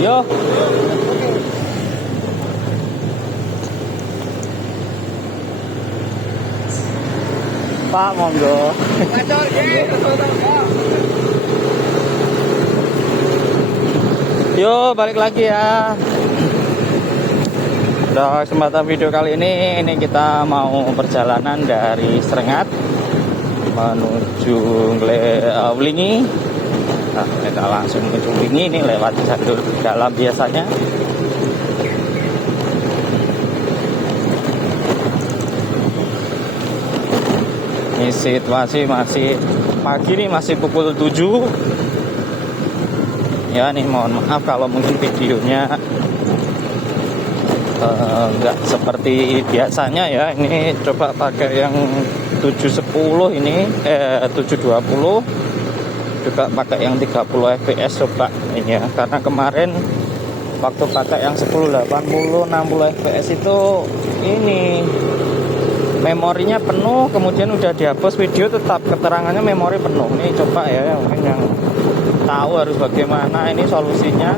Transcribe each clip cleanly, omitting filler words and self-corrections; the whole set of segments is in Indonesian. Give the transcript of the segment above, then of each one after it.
Yo. Pak, monggo. Yo, balik lagi ya. Udah kesempatan video kali ini kita mau perjalanan dari Srengat menuju Wlingi. Nah, kita langsung menuju Wlingi, ini lewat jalur dalam biasanya. Ini situasi masih pagi nih, masih pukul 7. Ya nih, mohon maaf kalau mungkin videonya nggak seperti biasanya ya. Ini coba pakai yang 710 ini 720, juga pakai yang 30 fps coba ini ya, karena kemarin waktu pakai yang 1080 60 fps itu ini memorinya penuh, kemudian udah dihapus video tetap keterangannya memori penuh. Ini coba ya, mungkin yang tahu harus bagaimana ini solusinya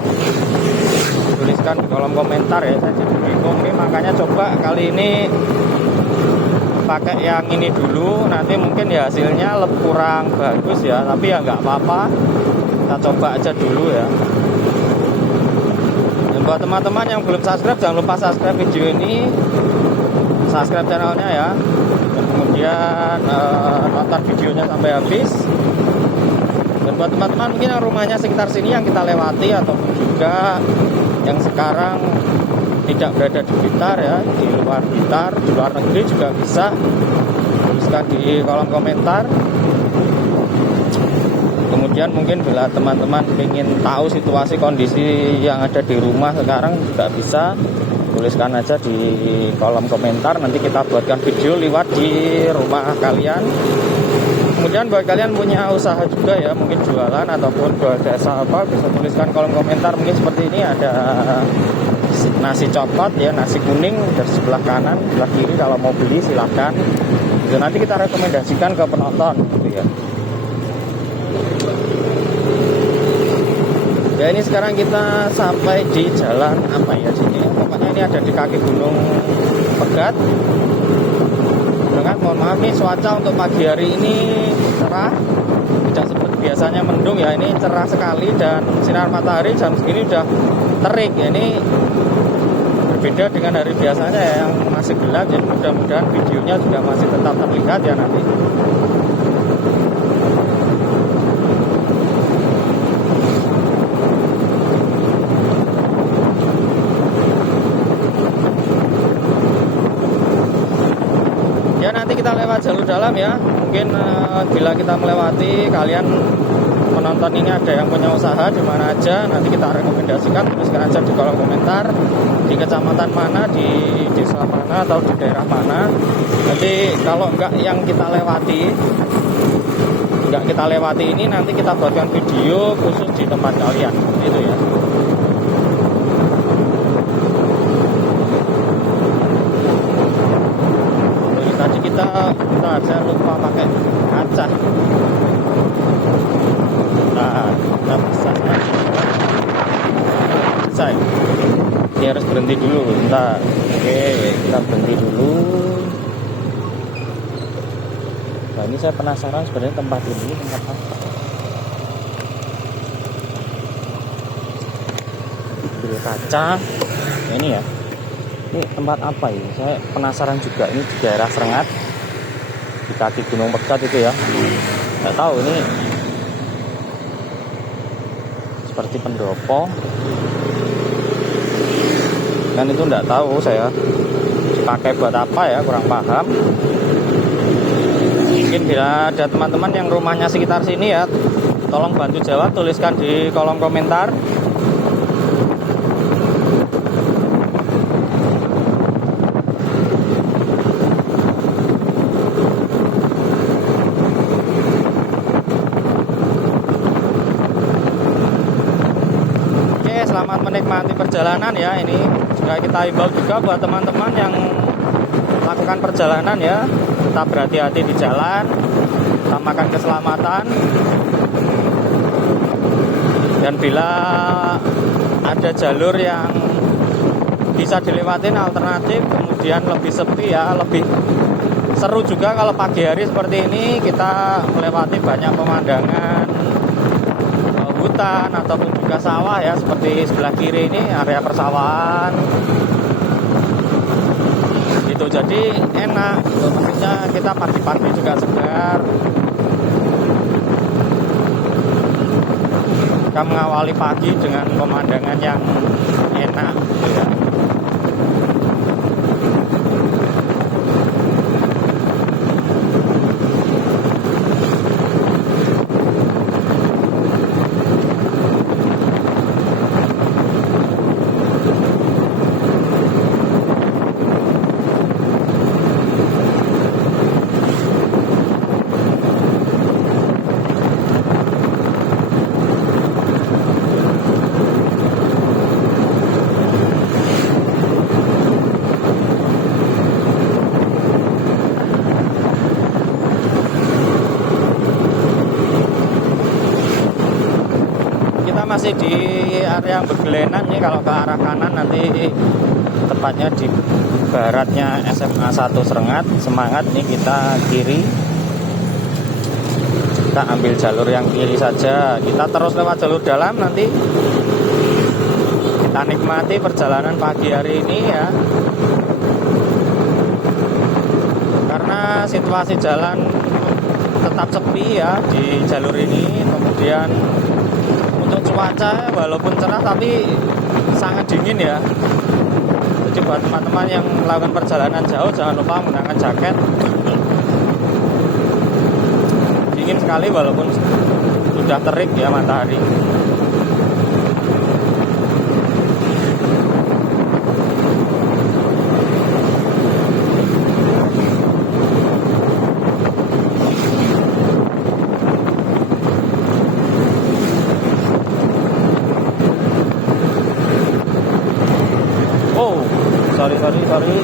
tuliskan di kolom komentar ya. Saya jadi bingung nih, makanya coba kali ini pakai yang ini dulu. Nanti mungkin ya hasilnya kurang bagus ya, tapi ya nggak apa-apa, kita coba aja dulu ya. Dan buat teman-teman yang belum subscribe, jangan lupa subscribe video ini, subscribe channelnya ya, dan kemudian nonton videonya sampai habis. Dan buat teman-teman mungkin yang rumahnya sekitar sini yang kita lewati, ataupun juga yang sekarang tidak berada di Blitar ya, di luar Blitar, di luar negeri juga bisa, tuliskan di kolom komentar. Kemudian mungkin bila teman-teman ingin tahu situasi kondisi yang ada di rumah sekarang juga bisa, tuliskan aja di kolom komentar, nanti kita buatkan video lewat di rumah kalian. Kemudian buat kalian punya usaha juga ya, mungkin jualan ataupun buat jasa apa, bisa tuliskan kolom komentar. Mungkin seperti ini ada nasi copot ya, nasi kuning dari sebelah kanan, sebelah kiri, kalau mau beli silahkan. Jadi nanti kita rekomendasikan ke penonton gitu ya. Ya ini sekarang kita sampai di jalan apa ya sini, pokoknya ini ada di kaki Gunung Pegat. Dengan mohon maaf nih, cuaca untuk pagi hari ini cerah, tidak seperti biasanya mendung ya. Ini cerah sekali dan sinar matahari jam segini udah terik ya. Ini berbeda dengan hari biasanya ya, yang masih gelap. Jadi mudah-mudahan videonya juga masih tetap terlihat ya nanti. Ya nanti kita lewat jalur dalam ya. Mungkin bila kita melewati, kalian menonton ini ada yang punya usaha di mana aja, nanti kita rekomendasikan, tuliskan aja di kolom komentar di kecamatan mana, di desa mana, atau di daerah mana. Nanti kalau enggak yang kita lewati ini, nanti kita buatkan video khusus di tempat kalian itu ya. Tadi kita saya lupa pakai kaca. Nah, kita bisa ini harus berhenti dulu bentar. Oke, kita berhenti dulu. Nah, ini saya penasaran sebenarnya tempat ini tempat apa. Beli kaca. Nah, ini ya. Ini tempat apa ini? Saya penasaran juga. Ini di daerah Srengat, di kaki Gunung Pegat itu ya. Nggak tahu ini seperti pendopo. Kan itu nggak tahu saya dipakai buat apa ya, kurang paham. Mungkin bila ada teman-teman yang rumahnya sekitar sini ya, tolong bantu jawab, tuliskan di kolom komentar. Selamat menikmati perjalanan ya. Ini juga kita himbau juga buat teman-teman yang melakukan perjalanan ya, tetap berhati-hati di jalan, utamakan keselamatan. Dan bila ada jalur yang bisa dilewatin alternatif, kemudian lebih sepi ya, lebih seru juga kalau pagi hari seperti ini kita melewati banyak pemandangan hutan ataupun juga sawah ya, seperti sebelah kiri ini area persawahan gitu, jadi enak gitu. Maksudnya kita pagi-pagi juga segar, kita mengawali pagi dengan pemandangan yang enak gitu ya. Masih di area Begelenan nih, kalau ke arah kanan nanti tepatnya di baratnya SMA 1 Serengat. Semangat nih, kita kiri, kita ambil jalur yang kiri saja, kita terus lewat jalur dalam, nanti kita nikmati perjalanan pagi hari ini ya, karena situasi jalan tetap sepi ya di jalur ini. Kemudian untuk cuaca walaupun cerah tapi sangat dingin ya. Jadi buat teman-teman yang melakukan perjalanan jauh jangan lupa menggunakan jaket. Dingin sekali walaupun sudah terik ya matahari. Sorry.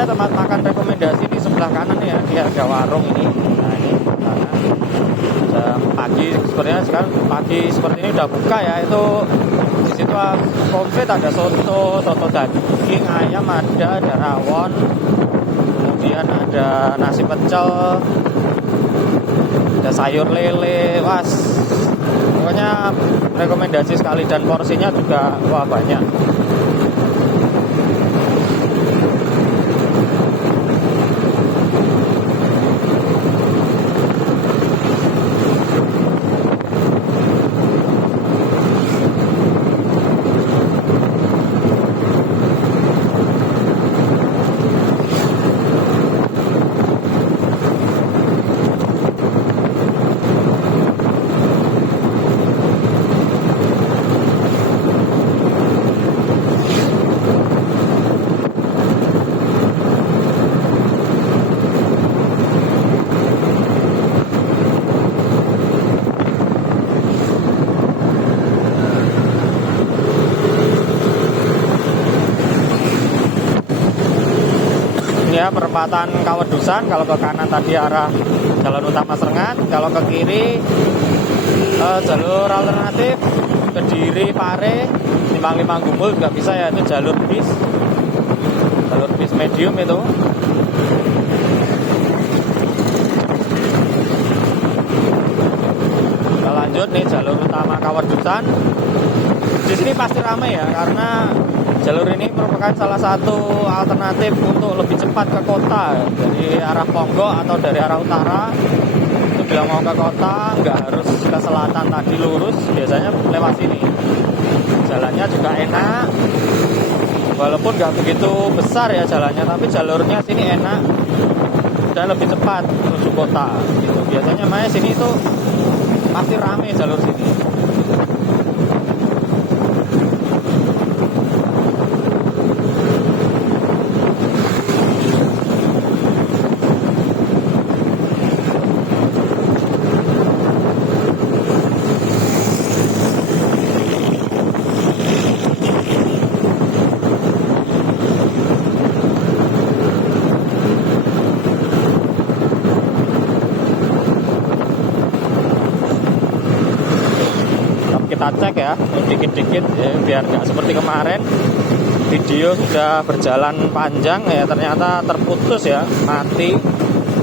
Ya, tempat makan rekomendasi di sebelah kanan ya, dia ada warung ini. Nah ini kanan. Pagi sebenarnya sekarang pagi seperti ini udah buka ya. Itu di situ komplit, ada soto daging ayam, ada rawon, kemudian ada nasi pecel, ada sayur lele, pokoknya rekomendasi sekali, dan porsinya juga wah banyak. Ya, perempatan Kawedusan. Kalau ke kanan tadi arah jalan utama Serengat, kalau ke kiri jalur alternatif Kediri Pare, Limang Gumbul juga bisa ya, itu jalur bis medium itu. Kita lanjut nih jalur utama Kawedusan. Di sini pasti ramai ya, karena jalur ini merupakan salah satu alternatif untuk lebih cepat ke kota dari arah Ponggok atau dari arah utara. Itu bila mau ke kota nggak harus ke selatan tadi lurus, biasanya lewat sini. Jalannya juga enak, walaupun nggak begitu besar ya jalannya, tapi jalurnya sini enak dan lebih cepat menuju kota. Gitu. Biasanya makanya sini itu pasti ramai jalur sini. Kita cek ya dikit-dikit ya, biar nggak seperti kemarin video sudah berjalan panjang ya ternyata terputus ya, mati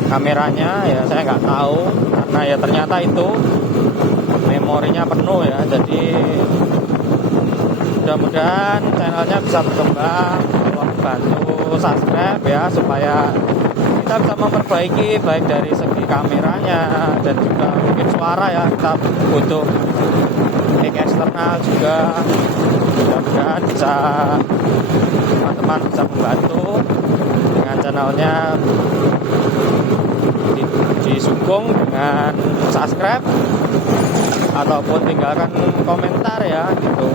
kameranya ya, saya nggak tahu karena ya ternyata itu memorinya penuh ya. Jadi mudah-mudahan channelnya bisa berkembang, tolong bantu subscribe ya supaya kita bisa memperbaiki baik dari segi kameranya dan juga mungkin suara ya, kita butuh mic eksternal juga. Mudah-mudahan bisa teman-teman bisa membantu dengan channelnya disukung dengan subscribe ataupun tinggalkan komentar ya gitu,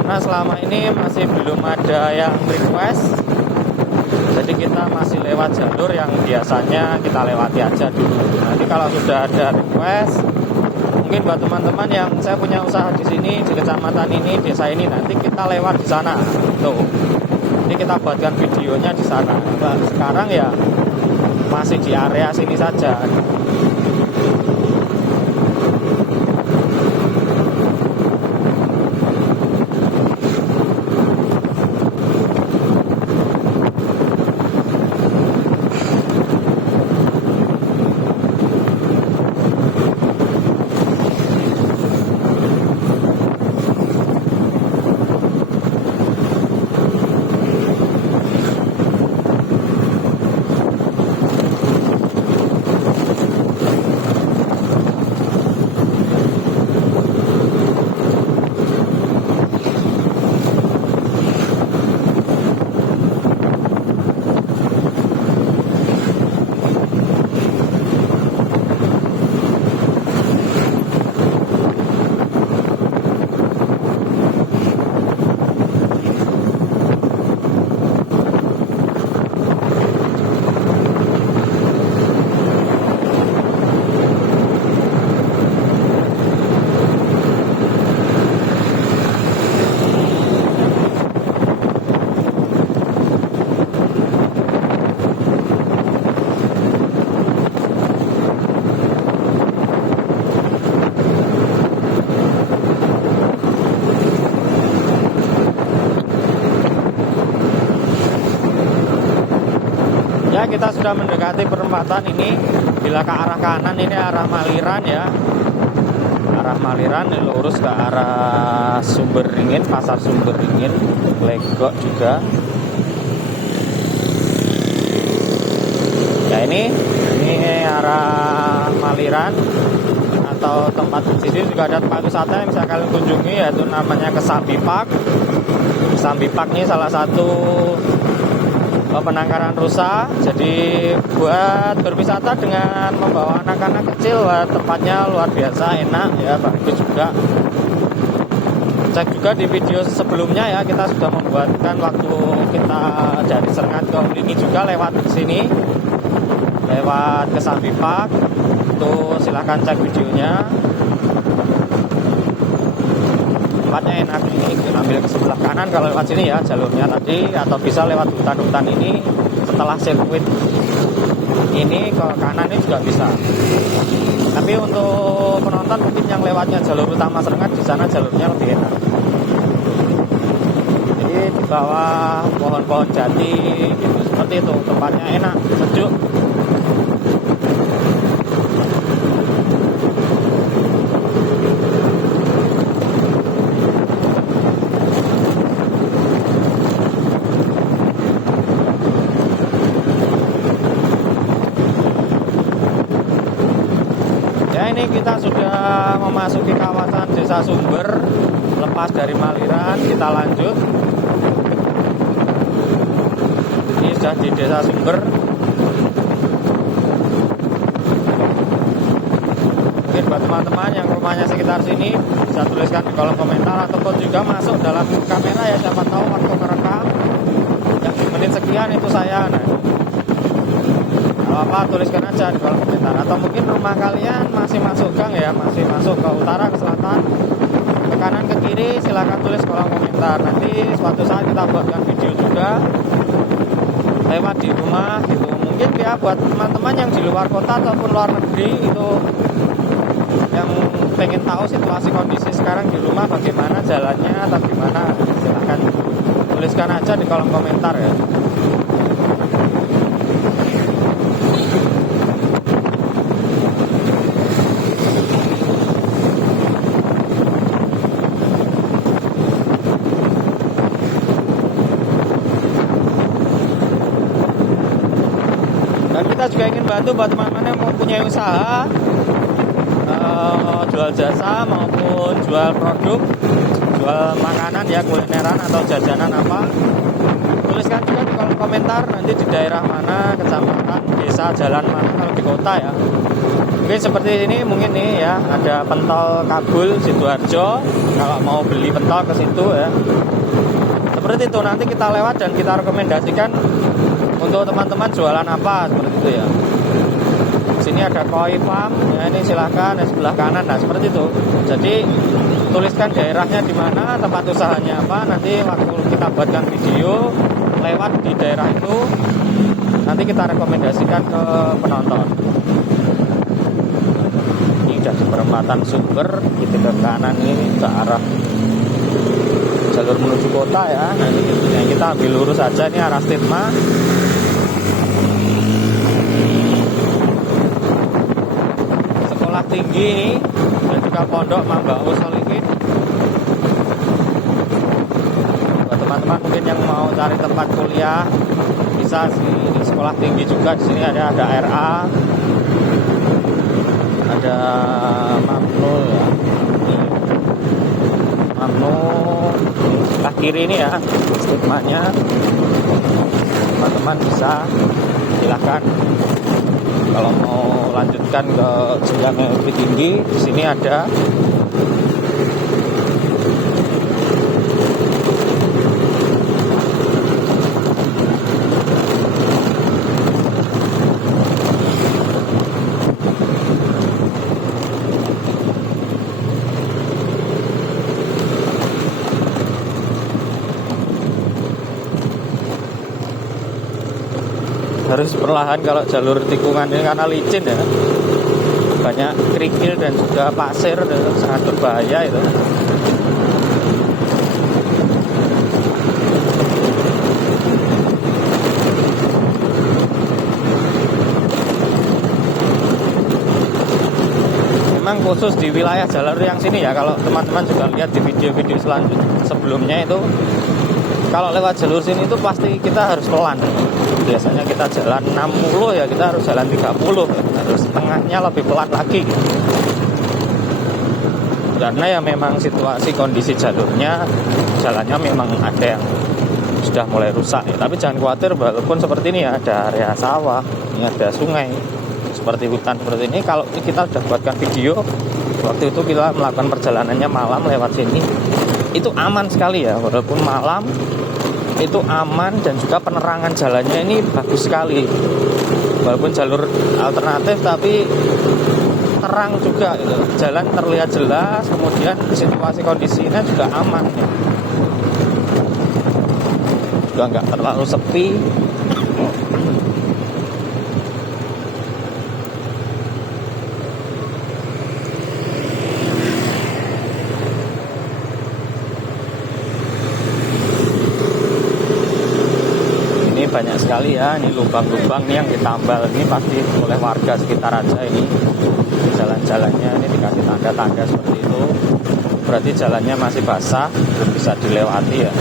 karena selama ini masih belum ada yang request, jadi kita masih lewat jalur yang biasanya kita lewati aja dulu. Nanti kalau sudah ada request, mungkin buat teman-teman yang saya punya usaha di sini, di kecamatan ini, desa ini, nanti kita lewat di sana. Tuh. Ini kita buatkan videonya di sana. Nah, sekarang ya masih di area sini saja. Ya, kita sudah mendekati perempatan ini. Bila ke arah kanan ini arah Maliran ya, arah Maliran lurus ke arah Sumberingin, pasar Sumberingin, Legok juga. Ya ini arah Maliran atau tempat di sini juga ada tempat wisata yang bisa kalian kunjungi, yaitu namanya Kesambi Park. Kesambi Park ini salah satu penangkaran rusa. Jadi buat berwisata dengan membawa anak-anak kecil, tempatnya luar biasa enak ya, bagus juga. Cek juga di video sebelumnya ya, kita sudah membuatkan waktu kita dari Serengat ke Ulingi juga lewat sini, lewat Kesambi Park. Tuh silahkan cek videonya. Tempatnya enak, ini ambil ke sebelah kanan kalau lewat sini ya jalurnya tadi, atau bisa lewat hutan-hutan ini setelah sirkuit ini ke kanan ini juga bisa. Tapi untuk penonton mungkin yang lewatnya jalur utama Serengat, di sana jalurnya lebih enak. Jadi di bawah pohon-pohon jati gitu, seperti itu, tempatnya enak, sejuk. ini kita sudah memasuki kawasan Desa Sumber, lepas dari Maliran kita lanjut. Ini sudah di Desa Sumber. Mungkin buat teman-teman yang rumahnya sekitar sini bisa tuliskan di kolom komentar, ataupun juga masuk dalam kamera ya, siapa tahu waktu merekam yang di menit sekian itu saya. Nah, kalau apa tuliskan aja di kolom komentar. Atau mungkin rumah kalian masih masuk gang ya, masih masuk ke utara, ke selatan, ke kanan, ke kiri, silahkan tulis kolom komentar. Nanti suatu saat kita buatkan video juga lewat di rumah gitu. Mungkin ya buat teman-teman yang di luar kota ataupun luar negeri itu, yang pengen tahu situasi kondisi sekarang di rumah bagaimana jalannya atau gimana, silahkan tuliskan aja di kolom komentar ya. Dan kita juga ingin bantu buat teman-teman yang mempunyai usaha, jual jasa maupun jual produk, jual makanan ya, kulineran atau jajanan apa. Tuliskan juga di kolom komentar nanti di daerah mana, kecamatan, desa, jalan mana kalau di kota ya. Mungkin seperti ini, mungkin nih ya, ada pentol Kabul Sidoarjo, kalau mau beli pentol ke situ ya. Seperti itu, nanti kita lewat dan kita rekomendasikan untuk teman-teman jualan apa, seperti itu ya. Sini ada koi farm, ya ini silahkan di sebelah kanan. Nah seperti itu. Jadi tuliskan daerahnya di mana, tempat usahanya apa. Nanti waktu kita buatkan video lewat di daerah itu, nanti kita rekomendasikan ke penonton. Ini udah di perempatan Sumber, kita ke kanan ini ke arah jalur menuju kota ya. Nah ini kita ambil lurus aja, ini arah Stigma. Tinggi dan juga pondok Mambaus Solihin. Buat teman-teman mungkin yang mau cari tempat kuliah bisa di sekolah tinggi juga. Di sini ada RA, ada Mamnu ya, Mamnu sebelah kiri ini ya stigmanya. Teman-teman bisa silahkan kalau mau lanjutkan ke jenjang yang lebih tinggi. Di sini ada harus perlahan kalau jalur tikungan ini karena licin ya, banyak kerikil dan juga pasir dan sangat berbahaya itu. Memang khusus di wilayah jalur yang sini ya, kalau teman-teman juga lihat di video-video selanjutnya sebelumnya itu, kalau lewat jalur sini itu pasti kita harus pelan. Biasanya kita jalan 60 ya, kita harus jalan 30, harus setengahnya lebih pelan lagi. Karena ya memang situasi kondisi jalurnya, jalannya memang ada yang sudah mulai rusak ya. Tapi jangan khawatir, walaupun seperti ini ya, ada area sawah, ini ada sungai, seperti hutan seperti ini. Kalau kita sudah buatkan video, waktu itu kita melakukan perjalanannya malam lewat sini, itu aman sekali ya, walaupun malam itu aman, dan juga penerangan jalannya ini bagus sekali. Walaupun jalur alternatif tapi terang juga gitu. Jalan terlihat jelas, kemudian situasi kondisinya juga aman ya. Juga nggak terlalu sepi. Banyak sekali ya, ini lubang-lubang nih yang ditambal, ini pasti oleh warga sekitar aja. Ini jalan-jalannya ini dikasih tanda-tanda seperti itu, berarti jalannya masih basah, belum bisa dilewati ya.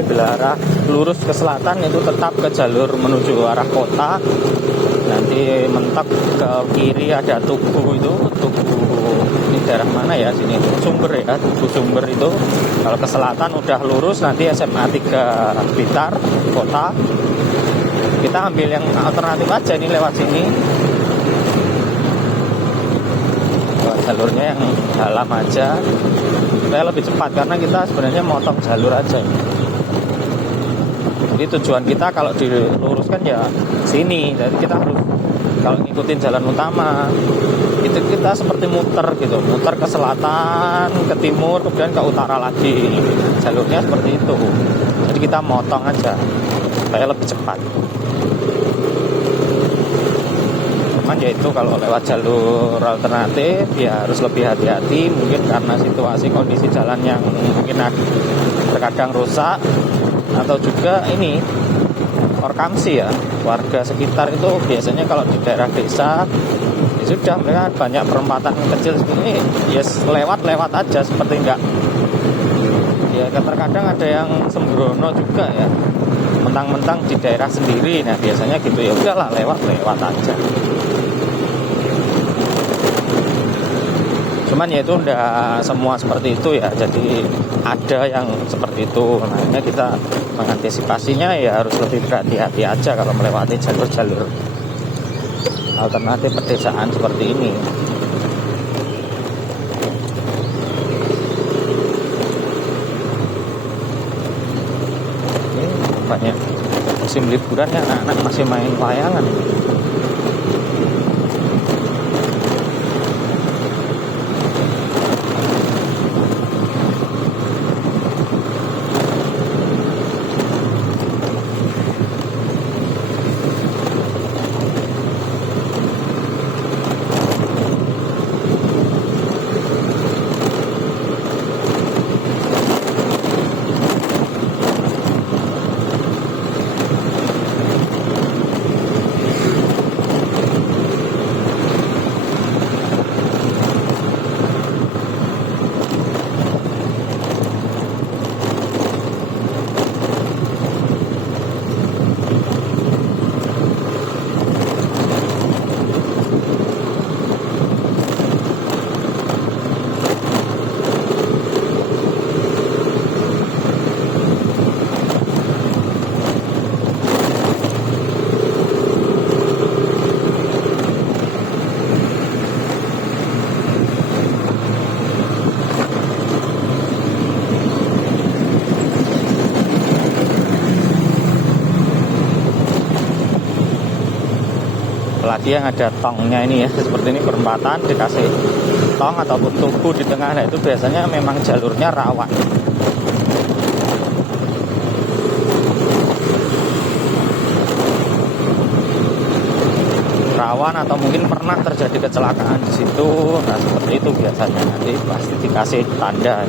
Tapi bila arah lurus ke selatan itu tetap ke jalur menuju arah kota. Nanti mentok ke kiri ada Tugu itu, Tugu ini daerah mana ya sini? Sumber ya, Tugu Sumber itu. Kalau ke selatan udah lurus nanti SMA 3 Blitar kota. Kita ambil yang alternatif aja ini lewat sini. Jalurnya yang dalam aja supaya lebih cepat karena kita sebenarnya motong jalur aja. Jadi tujuan kita kalau diluruskan ya sini, jadi kita harus kalau ngikutin jalan utama itu kita seperti muter gitu, muter ke selatan, ke timur, kemudian ke utara lagi. Jalurnya seperti itu. Jadi kita motong aja supaya lebih cepat. Yaitu kalau lewat jalur alternatif ya harus lebih hati-hati, mungkin karena situasi kondisi jalan yang mungkin terkadang rusak, atau juga ini orkamsi ya, warga sekitar itu biasanya kalau di daerah desa ya sudah mereka banyak perempatan kecil seperti ini, yes, lewat aja seperti enggak ya, terkadang ada yang sembrono juga ya, mentang-mentang di daerah sendiri. Nah biasanya gitu ya udahlah lewat aja. Cuman ya itu udah semua seperti itu ya, jadi ada yang seperti itu. Makanya kita mengantisipasinya ya harus lebih berhati-hati aja kalau melewati jalur-jalur alternatif pedesaan seperti ini. Ini banyak musim liburan ya, anak-anak masih main layangan. Apalagi yang ada tongnya ini ya, seperti ini perempatan dikasih tong ataupun tugu di tengah. Nah itu biasanya memang jalurnya rawan. Rawan atau mungkin pernah terjadi kecelakaan di situ. Nah seperti itu biasanya, nanti pasti dikasih tanda.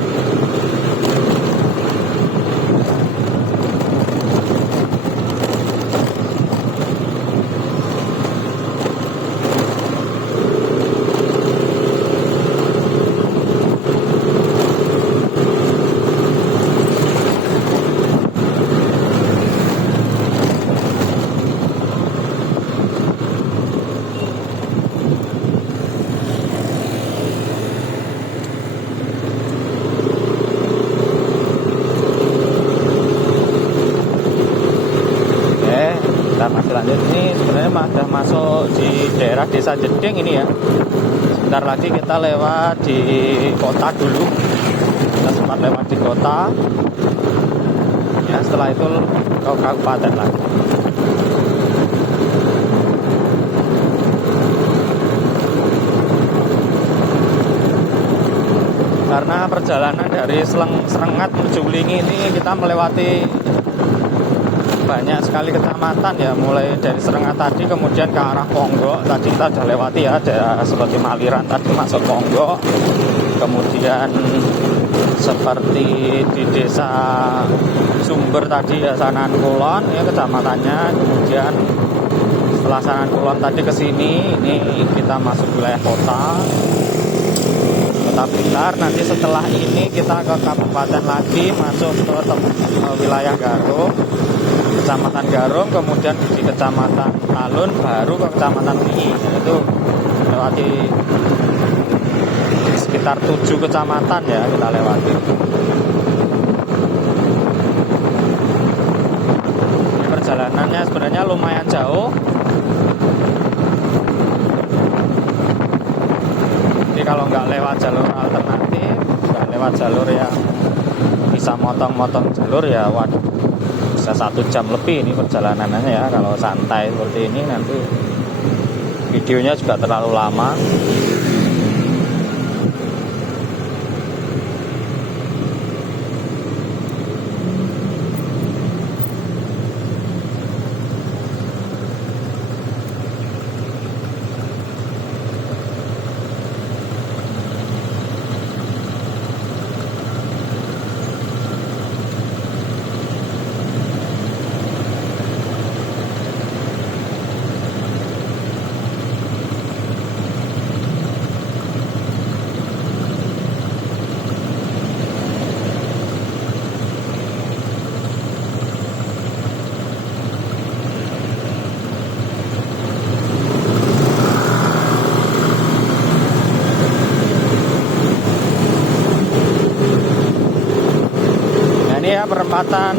Masih lanjut, ini sebenarnya sudah masuk di daerah Desa Jeding ini ya. Sebentar lagi kita lewat di kota dulu. Kita sempat lewat di kota ya, setelah itu ke kabupaten lagi. Karena perjalanan dari Serengat menuju Wulingi ini kita melewati banyak sekali kecamatan ya, mulai dari Serengat tadi kemudian ke arah Ponggok tadi kita sudah lewati ya, ada seperti Maliran tadi masuk Ponggok, kemudian seperti di Desa Sumber tadi ya, Sanan Kulon ya kecamatannya, kemudian setelah Sanan Kulon tadi ke sini ini kita masuk wilayah kota. Kota Blitar. Nanti setelah ini kita ke kabupaten lagi, masuk ke wilayah Garung, Kecamatan Garung, kemudian di Kecamatan Talun, baru ke Kecamatan Ui. Itu lewati sekitar 7 kecamatan ya kita lewati. Ini perjalanannya sebenarnya lumayan jauh. Jadi kalau nggak lewat jalur alternatif, nggak lewat jalur yang bisa motong-motong jalur ya, waduh, bisa 1 jam lebih ini perjalanannya ya. Kalau santai seperti ini nanti videonya juga terlalu lama. Perempatan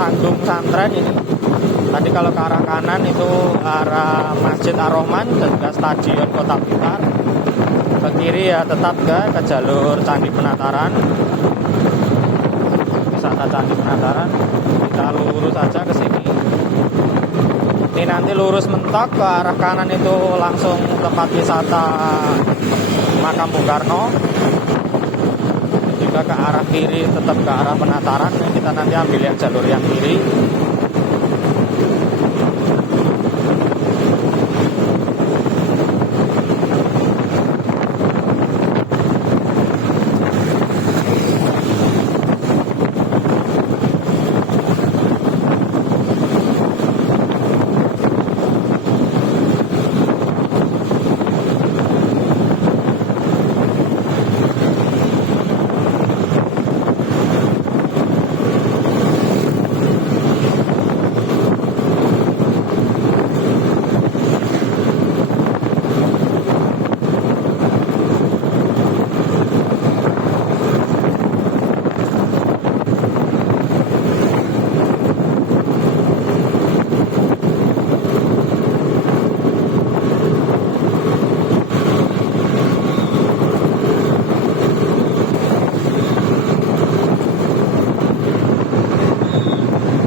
Tanggung Santren ini. Tadi kalau ke arah kanan itu arah Masjid Ar-Rahman dan juga Stadion Kota Blitar. Ke kiri ya tetap ke jalur Candi Penataran, wisata Candi Penataran. Kita lurus aja ke sini. Ini nanti lurus mentok ke arah kanan itu langsung tempat wisata Makam Bung Karno. Juga ke arah kiri tetap ke arah Penataran. Kita nanti ambil yang jalur yang kiri.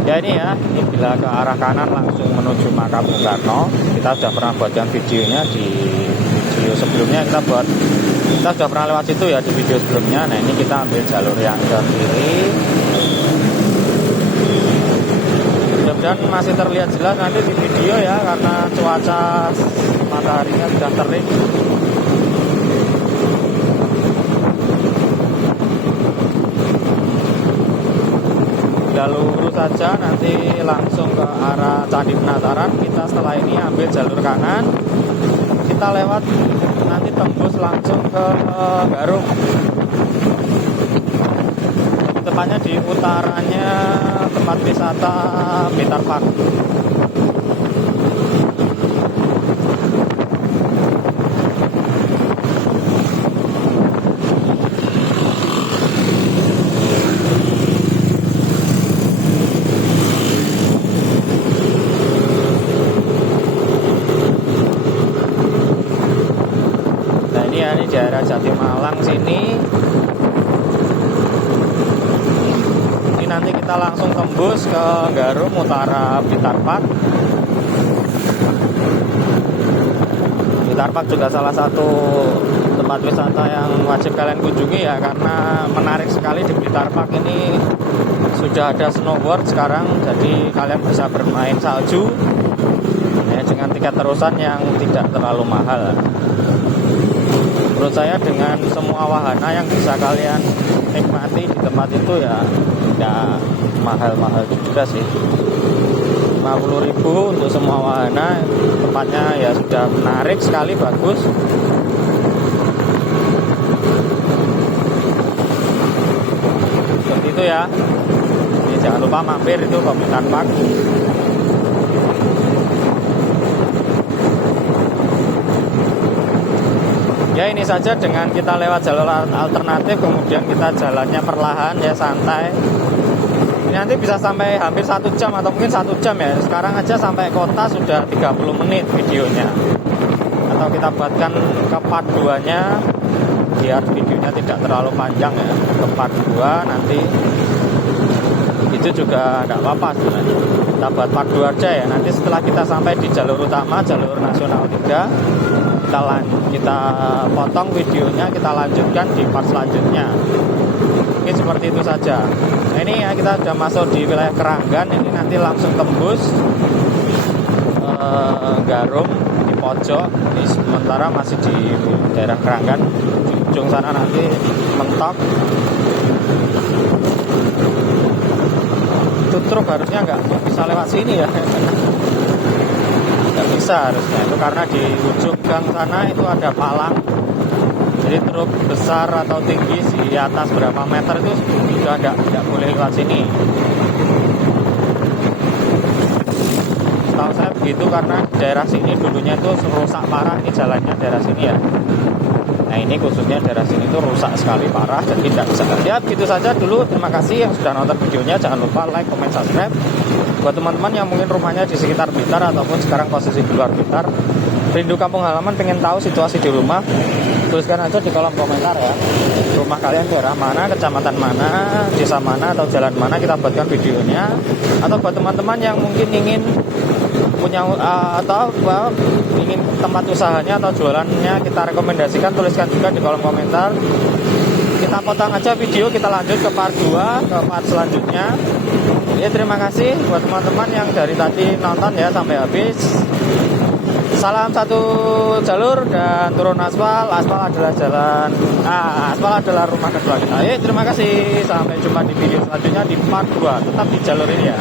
Ya ini ya, ini bila ke arah kanan langsung menuju Makam Bung Karno. Kita sudah pernah buatkan videonya di video sebelumnya, kita sudah pernah lewat situ ya di video sebelumnya. Nah ini kita ambil jalur yang ke kiri. Mudah-mudahan masih terlihat jelas nanti di video ya, karena cuaca mataharinya sudah terik. Kita lurus saja nanti langsung ke arah Candi Penataran. Kita setelah ini ambil jalur kanan, kita lewat nanti tembus langsung ke Garung, tepatnya di utaranya tempat wisata Blitar Park. Ini daerah Jatimalang sini. Ini nanti kita langsung tembus ke Garung utara Blitar Park. Blitar Park juga salah satu tempat wisata yang wajib kalian kunjungi ya, karena menarik sekali di Blitar Park ini. Sudah ada snowboard sekarang, jadi kalian bisa bermain salju ya, dengan tiket terusan yang tidak terlalu mahal. Menurut saya dengan semua wahana yang bisa kalian nikmati di tempat itu ya tidak mahal-mahal juga sih. 50.000 untuk semua wahana, tempatnya ya sudah menarik sekali, bagus. itu ya. Ini jangan lupa mampir itu Pemerintahan Park. Ya ini saja dengan kita lewat jalur alternatif, kemudian kita jalannya perlahan ya, santai. Ini nanti bisa sampai hampir 1 jam atau mungkin 1 jam ya. Sekarang aja sampai kota sudah 30 menit videonya. Atau kita buatkan ke part 2-nya biar videonya tidak terlalu panjang ya. Ke part 2 nanti itu juga enggak apa-apa sebenarnya. Kita buat part 2 aja ya. Nanti setelah kita sampai di jalur utama, jalur nasional 3, kita potong videonya, kita lanjutkan di part selanjutnya. Mungkin seperti itu saja. Nah ini ya, kita sudah masuk di wilayah Keranggan. Ini nanti langsung tembus Garum di pojok. Ini sementara masih di daerah Keranggan. Di ujung sana nanti mentok. Itu truk harusnya nggak bisa lewat sini ya. Nggak bisa harusnya, itu karena di ujung gang sana itu ada palang. Jadi truk besar atau tinggi di atas berapa meter itu sudah nggak boleh lewat sini. Tahu saya begitu karena daerah sini dulunya itu rusak parah, ini jalannya daerah sini ya. Nah ini khususnya daerah sini itu rusak sekali parah dan tidak bisa. Ya begitu saja dulu, terima kasih yang sudah nonton videonya. Jangan lupa like, comment, subscribe. Buat teman-teman yang mungkin rumahnya di sekitar Blitar ataupun sekarang posisi di luar Blitar, rindu kampung halaman, pengen tahu situasi di rumah, tuliskan aja di kolom komentar ya. Rumah kalian daerah mana, kecamatan mana, desa mana, atau jalan mana, kita buatkan videonya. Atau buat teman-teman yang mungkin ingin punya atau ingin tempat usahanya atau jualannya kita rekomendasikan, tuliskan juga di kolom komentar. Kita potong aja video, kita lanjut ke part 2, ke part selanjutnya. Ya terima kasih buat teman-teman yang dari tadi nonton ya sampai habis. Salam satu jalur dan turun aspal. Aspal adalah jalan, aspal adalah rumah kedua kita. Terima kasih, sampai jumpa di video selanjutnya di part 2. Tetap di jalur ini ya.